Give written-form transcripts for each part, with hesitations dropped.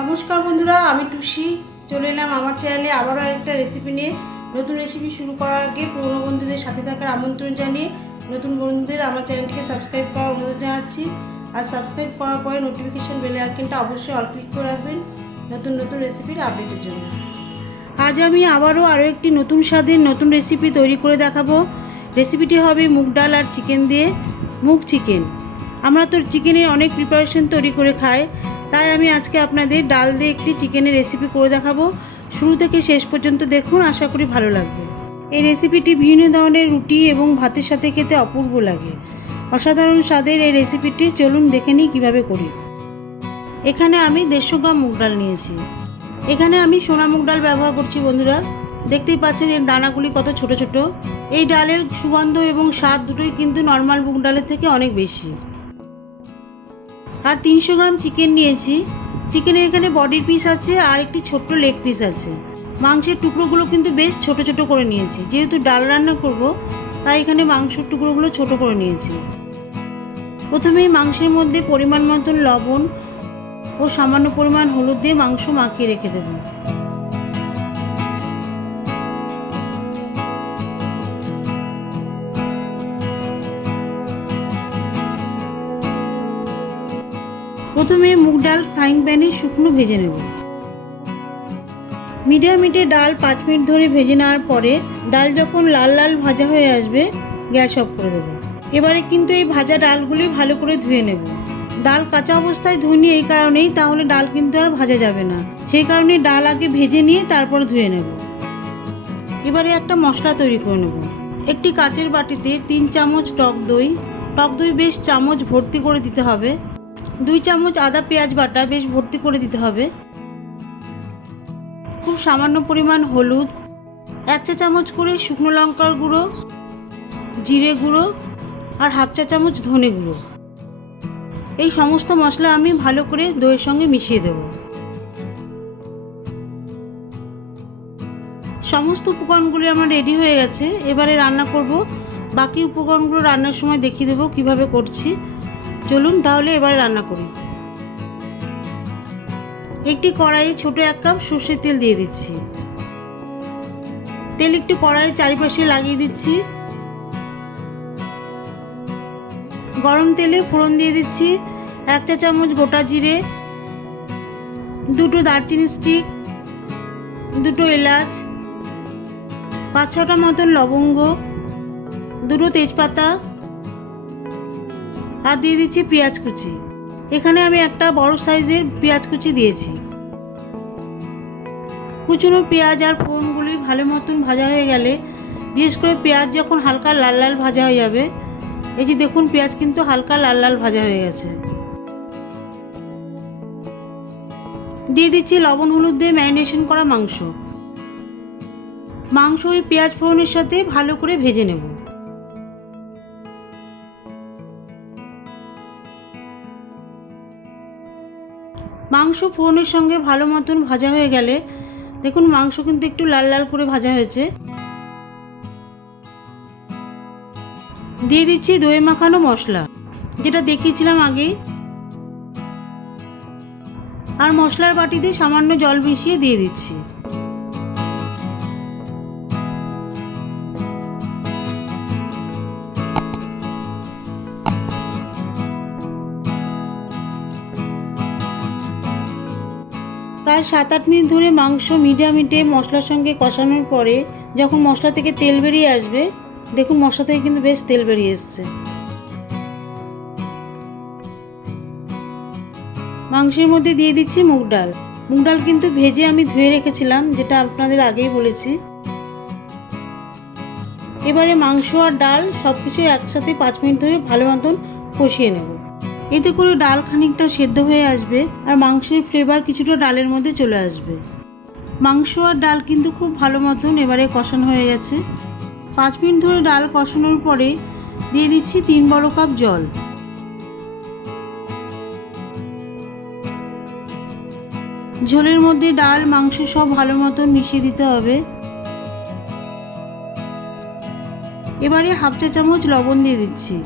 নমস্কার বন্ধুরা, আমি টুসি চলে এলাম আমার চ্যানেলে আবারও আরেকটা রেসিপি নিয়ে। নতুন রেসিপি শুরু করার আগে পুরনো বন্ধুদের সাথে থাকার আমন্ত্রণ জানিয়ে নতুন বন্ধুদের আমার চ্যানেলটিকে সাবস্ক্রাইব করার অনুরোধ জানাচ্ছি। আর সাবস্ক্রাইব করার পরে নোটিফিকেশান বেল আইকনটা অবশ্যই অল ক্লিক করে রাখবেন নতুন নতুন রেসিপির আপডেটের জন্য। আজ আমি আবারও একটি নতুন স্বাদের নতুন রেসিপি তৈরি করে দেখাবো। রেসিপিটি হবে মুগ ডাল আর চিকেন দিয়ে, মুগ চিকেন। আমরা তো চিকেনের অনেক প্রিপারেশন তৈরি করে খাই, তাই আমি আজকে আপনাদের ডাল দিয়ে একটি চিকেনের রেসিপি করে দেখাবো। শুরু থেকে শেষ পর্যন্ত দেখুন, আশা করি ভালো লাগবে। এই রেসিপিটি বিভিন্ন ধরনের রুটি এবং ভাতের সাথে খেতে অপূর্ব লাগে। অসাধারণ স্বাদের এই রেসিপিটি চলুন দেখে নিই কীভাবে করি। এখানে আমি 150 গ্রাম মুগ ডাল নিয়েছি। এখানে আমি সোনা মুগ ডাল ব্যবহার করছি বন্ধুরা। দেখতেই পাচ্ছেন এর দানাগুলি কত ছোট ছোট। এই ডালের সুগন্ধ এবং স্বাদ দুটোই কিন্তু নর্মাল মুগ ডালের থেকে অনেক বেশি। আর 300 গ্রাম চিকেন নিয়েছি। চিকেনের এখানে বডির পিস আছে আর একটি ছোট্ট লেগ পিস আছে। মাংসের টুকরোগুলো কিন্তু বেশ ছোট ছোট করে নিয়েছি, যেহেতু ডাল রান্না করব তাই এখানে মাংসের টুকরোগুলো ছোট করে নিয়েছি। প্রথমেই মাংসের মধ্যে পরিমাণ মতন লবণ ও সামান্য পরিমাণ হলুদ দিয়ে মাংস মাখিয়ে রেখে দেব। প্রথমে মুগ ডাল ফ্রাইং প্যানে শুকনো ভেজে নেব। মিডিয়াম হিটে ডাল 5 মিনিট ধরে ভেজে নেওয়ার পরে ডাল যখন লাল লাল ভাজা হয়ে আসবে গ্যাস অফ করে দেব। এবারে কিন্তু এই ভাজা ডালগুলি ভালো করে ধুয়ে নেব। ডাল কাঁচা অবস্থায় ধুইনি এই কারণেই, তাহলে ডাল কিন্তু আর ভাজা যাবে না। সেই কারণে ডাল আগে ভেজে নিয়ে তারপর ধুয়ে নেব। এবারে একটা মশলা তৈরি করে নেব। একটি কাচের বাটিতে 3 চামচ টক দই বেশ চামচ ভর্তি করে দিতে হবে। 2 চামচ আদা পেঁয়াজ বাটা বেশ ভর্তি করে দিতে হবে। খুব সামান্য পরিমাণ হলুদ, 1 চা চামচ করে শুকনো লঙ্কার গুঁড়ো, জিরে গুঁড়ো আর 1/2 চা চামচ ধনে গুঁড়ো। এই সমস্ত মশলা আমি ভালো করে দইয়ের সঙ্গে মিশিয়ে দেব। সমস্ত উপকরণগুলি আমার রেডি হয়ে গেছে। এবারে রান্না করব। বাকি উপকরণগুলো রান্নার সময় দেখিয়ে দেবো কিভাবে করছি। চলুন তাহলে এবারে রান্না করি। একটি কড়াইয়ে ছোট 1 কাপ সর্ষের তেল দিয়ে দিচ্ছি। তেল একটু কড়াইয়ের চারিপাশে লাগিয়ে দিচ্ছি। গরম তেলে ফোড়ন দিয়ে দিচ্ছি 1 চা চামচ গোটা জিরে, 2টো দারচিনি স্টিক, 2টো এলাচ, 5-6টা মতন লবঙ্গ, 2টো তেজপাতা আর দিয়ে দিচ্ছি পেঁয়াজ কুচি। এখানে আমি একটা বড় সাইজের পেঁয়াজ কুচি দিয়েছি। কুচনো পেঁয়াজ আর ফোড়নগুলি ভালো মতন ভাজা হয়ে গেলে, বিশেষ করে পেঁয়াজ যখন হালকা লাল লাল ভাজা হয়ে যাবে, এই যে দেখুন পেঁয়াজ কিন্তু হালকা লাল লাল ভাজা হয়ে গেছে, দিয়ে দিচ্ছি লবণ হলুদ দিয়ে ম্যারিনেশন করা মাংস ওই পেঁয়াজ ফোড়নের সাথে ভালো করে ভেজে নেব। মাংস ফোড়নের সঙ্গে ভালো মতন ভাজা হয়ে গেলে দেখুন মাংস কিন্তু একটু লাল লাল করে ভাজা হয়েছে। দিয়ে দিচ্ছি দই মাখানো মশলা, যেটা দেখিয়েছিলাম আগেই। আর মশলার বাটিতে সামান্য জল মিশিয়ে দিয়ে দিচ্ছি। প্রায় 7-8 মিনিট ধরে মাংস মিডিয়াম হিটে মশলার সঙ্গে কষানোর পরে যখন মশলা থেকে তেল বেরিয়ে আসবে, দেখুন মশলা থেকে কিন্তু বেশ তেল বেরিয়ে এসছে। মাংসের মধ্যে দিয়ে দিচ্ছি মুগ ডাল। মুগ ডাল কিন্তু ভেজে আমি ধুয়ে রেখেছিলাম, যেটা আপনাদের আগেই বলেছি। এবারে মাংস আর ডাল সব কিছু একসাথে 5 মিনিট ধরে ভালো মতন কষিয়ে নেব। এতে করে ডাল খানিকটা সেদ্ধ হয়ে আসবে আর মাংসের ফ্লেভার কিছুটা ডালের মধ্যে চলে আসবে। মাংস আর ডাল কিন্তু খুব ভালো মতন এবারে কষানো হয়ে গেছে। 5 মিনিট ধরে ডাল কষানোর পরে দিয়ে দিচ্ছি 3 বড় কাপ জল। ঝোলের মধ্যে ডাল মাংস সব ভালো মতন মিশিয়ে দিতে হবে। এবারে 1/2 চা চামচ লবণ দিয়ে দিচ্ছি।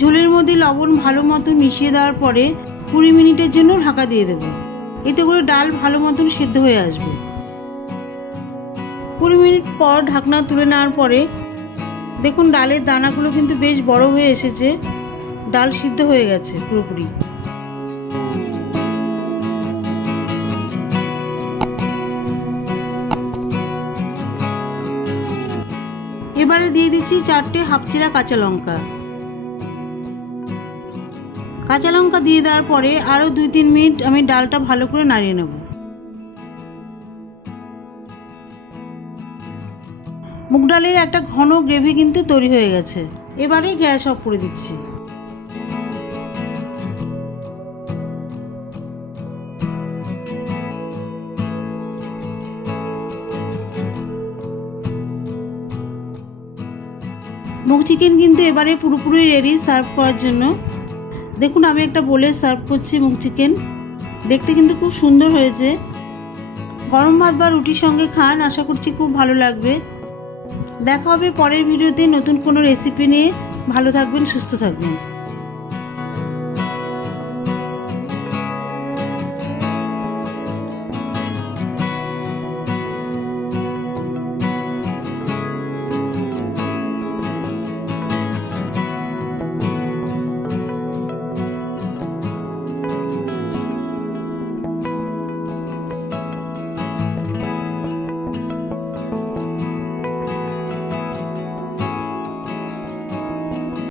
ঝোলের মধ্যে লবণ ভালো মতো মিশিয়ে দেওয়ার পরে 20 মিনিটের জন্য ঢাকা দিয়ে দেবো। এতে করে ডাল ভালো মতন সেদ্ধ হয়ে আসবে। 20 মিনিট পর ঢাকনা তুলে নেওয়ার পরে দেখুন ডালের দানাগুলো কিন্তু বেশ বড় হয়ে এসেছে, ডাল সিদ্ধ হয়ে গেছে পুরোপুরি। এবারে দিয়ে দিচ্ছি 4টে হাফ চিরা কাঁচা লঙ্কা। কাঁচা লঙ্কা দিয়ে দেওয়ার পরে আরও 2-3 মিনিট আমি ডালটা ভালো করে নাড়িয়ে নেব। মুগ ডালের একটা ঘন গ্রেভি কিন্তু তৈরি হয়ে গেছে। এবারে গ্যাস অফ করে দিচ্ছি। মুগ চিকেন কিন্তু এবারে পুরোপুরি রেডি সার্ভ করার জন্য। দেখুন আমি একটা বোলে সার্ভ করছি মুগ চিকেন। দেখতে কিন্তু খুব সুন্দর হয়েছে। গরম ভাত বা রুটির সঙ্গে খান, আশা করছি খুব ভালো লাগবে। দেখা হবে পরের ভিডিওতে নতুন কোনো রেসিপি নিয়ে। ভালো থাকবেন, সুস্থ থাকবেন।